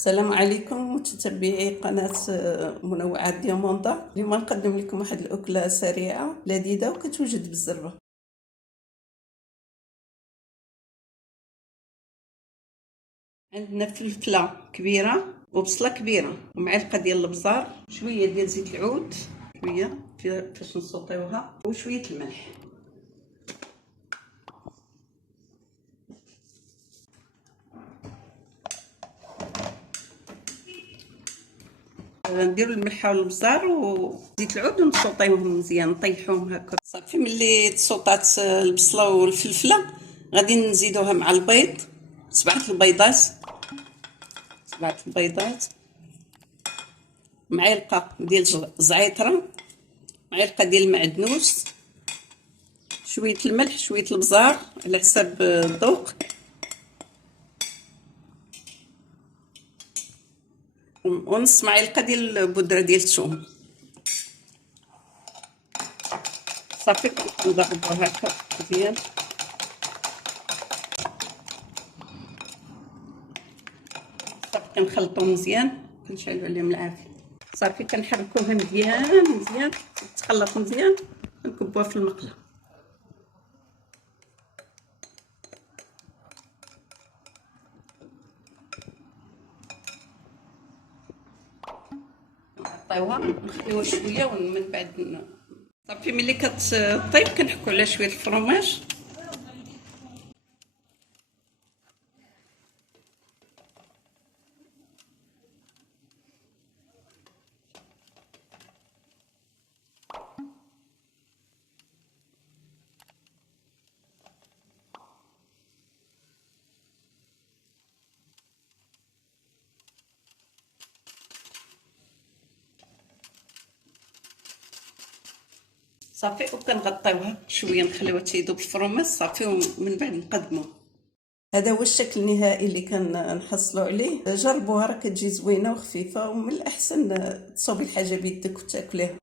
السلام عليكم متتبعي قناة منوعات دياموندا. اليوم نقدم لكم واحد الأكلة سريعة لذيذة وكتوجد بالزربة. عندنا فلفلة كبيرة وبصلة كبيرة ومعلقة ديال البزار، شوية ديال زيت العود، شوية فاش نسوطيوها، وشوية الملح. نديرو الملحه والبزار وزيت العود ونسوطيوهم مزيان، نطيحوهم هكا. صافي ملي تسوطات البصله والفلفله غادي نزيدوها مع البيض، 7 البيضات، معلقه ديال الزعتره، معلقه ديال المعدنوس، شويه الملح، شويه البزار على حساب الذوق، ونص معلقه ديال البودره ديال الثوم. صافي نضربوها هكا مزيان. صافي كنخلطو مزيان، كنشعلو عليهم العافيه. صافي كنحركوها مزيان تخلط مزيان، نكبوها في المقله. نغطيوها نخليوها شويه ومن بعد صافي ملي كطيب كنحكو على شويه الفرماج. صافي وكنغطيوها شويه نخليوها تيذوب الفرماج صافي، ومن بعد نقدموه. هذا هو الشكل النهائي اللي كنحصلوا عليه. جربوها راه كتجي زوينه وخفيفه، ومن الاحسن تصوبي الحاجه بيدك وتاكليها.